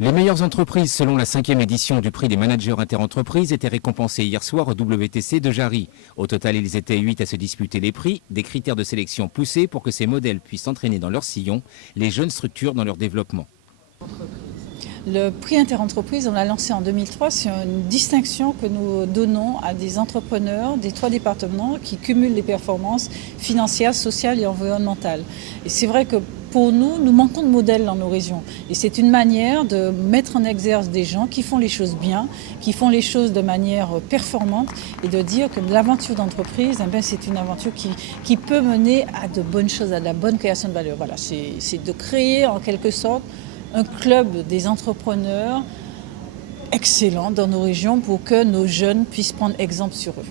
Les meilleures entreprises, selon la 5e édition du prix des managers interentreprises, étaient récompensées hier soir au WTC de Jarry. Au total, ils étaient 8 à se disputer les prix, des critères de sélection poussés pour que ces modèles puissent entraîner dans leur sillon les jeunes structures dans leur développement. Le prix Interentreprise, on l'a lancé en 2003, c'est une distinction que nous donnons à des entrepreneurs des 3 départements qui cumulent les performances financières, sociales et environnementales. Et c'est vrai que pour nous, nous manquons de modèles dans nos régions. Et c'est une manière de mettre en exergue des gens qui font les choses bien, qui font les choses de manière performante et de dire que l'aventure d'entreprise, c'est une aventure qui peut mener à de bonnes choses, à de la bonne création de valeur. Voilà, c'est de créer en quelque sorte un club des entrepreneurs excellents dans nos régions pour que nos jeunes puissent prendre exemple sur eux.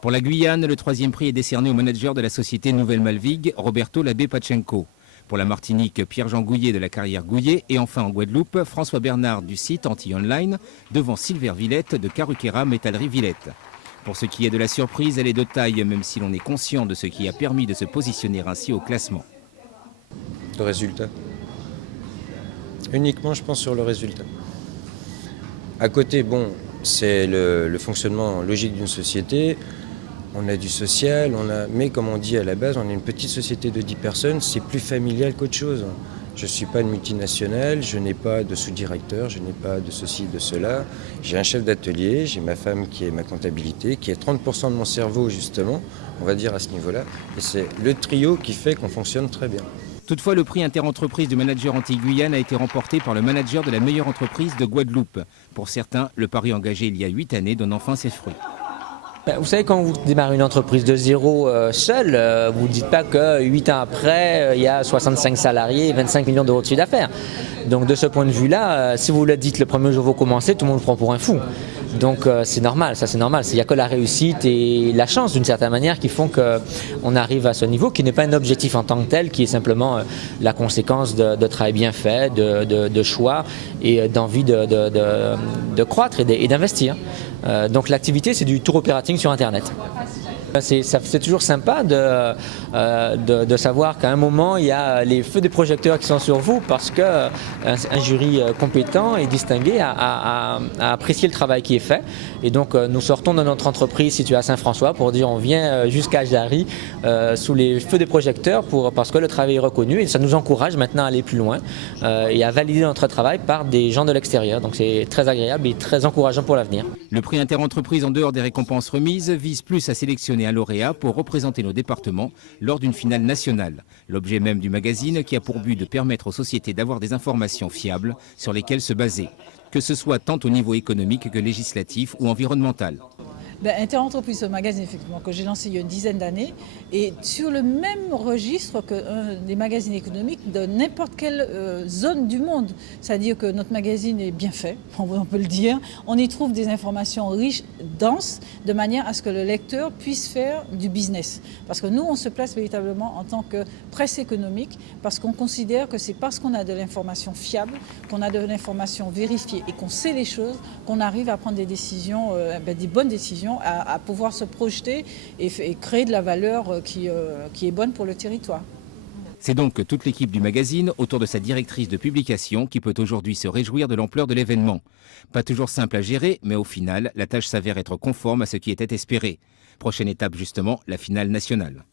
Pour la Guyane, le 3e prix est décerné au manager de la société Nouvelle Malvigue, Roberto Labé-Pachenko. Pour la Martinique, Pierre-Jean Gouillet de la carrière Gouillet. Et enfin en Guadeloupe, François Bernard du site Anti-Online devant Sylvain Villette de Caruquera Métallerie Villette. Pour ce qui est de la surprise, elle est de taille, même si l'on est conscient de ce qui a permis de se positionner ainsi au classement. Le résultat. Uniquement, je pense, sur le résultat. À côté, bon, c'est le fonctionnement logique d'une société. On a du social, mais comme on dit à la base, on est une petite société de 10 personnes, c'est plus familial qu'autre chose. Je ne suis pas une multinationale, je n'ai pas de sous-directeur, je n'ai pas de ceci, de cela. J'ai un chef d'atelier, j'ai ma femme qui est ma comptabilité, qui est 30% de mon cerveau justement, on va dire à ce niveau-là. Et c'est le trio qui fait qu'on fonctionne très bien. Toutefois, le prix Interentreprise du manager Antilles-Guyane a été remporté par le manager de la meilleure entreprise de Guadeloupe. Pour certains, le pari engagé il y a 8 années donne enfin ses fruits. Vous savez, quand vous démarrez une entreprise de zéro seul, vous ne dites pas que 8 ans après, il y a 65 salariés et 25 millions d'euros de chiffre d'affaires. Donc de ce point de vue-là, si vous le dites le premier jour où vous commencez, tout le monde vous prend pour un fou. Donc c'est normal, ça c'est normal. Il n'y a que la réussite et la chance d'une certaine manière qui font qu'on arrive à ce niveau, qui n'est pas un objectif en tant que tel, qui est simplement la conséquence de travail bien fait, de choix et d'envie de croître et d'investir. Donc l'activité, c'est du tour operating sur Internet. C'est toujours sympa de savoir qu'à un moment, il y a les feux des projecteurs qui sont sur vous parce qu'un jury compétent et distingué a apprécié le travail qui est fait. Et donc, nous sortons de notre entreprise située à Saint-François pour dire on vient jusqu'à Jarry sous les feux des projecteurs parce que le travail est reconnu et ça nous encourage maintenant à aller plus loin et à valider notre travail par des gens de l'extérieur. Donc, c'est très agréable et très encourageant pour l'avenir. Le prix Interentreprise, en dehors des récompenses remises, vise plus à sélectionner un lauréat pour représenter nos départements lors d'une finale nationale. L'objet même du magazine qui a pour but de permettre aux sociétés d'avoir des informations fiables sur lesquelles se baser, que ce soit tant au niveau économique que législatif ou environnemental. Interentreprise, ce magazine effectivement que j'ai lancé il y a une dizaine d'années, est sur le même registre que des magazines économiques de n'importe quelle zone du monde. C'est-à-dire que notre magazine est bien fait, on peut le dire. On y trouve des informations riches, denses, de manière à ce que le lecteur puisse faire du business. Parce que nous, on se place véritablement en tant que presse économique, parce qu'on considère que c'est parce qu'on a de l'information fiable, qu'on a de l'information vérifiée et qu'on sait les choses, qu'on arrive à prendre des décisions, des bonnes décisions, à pouvoir se projeter et créer de la valeur qui est bonne pour le territoire. C'est donc toute l'équipe du magazine, autour de sa directrice de publication, qui peut aujourd'hui se réjouir de l'ampleur de l'événement. Pas toujours simple à gérer, mais au final, la tâche s'avère être conforme à ce qui était espéré. Prochaine étape justement, la finale nationale.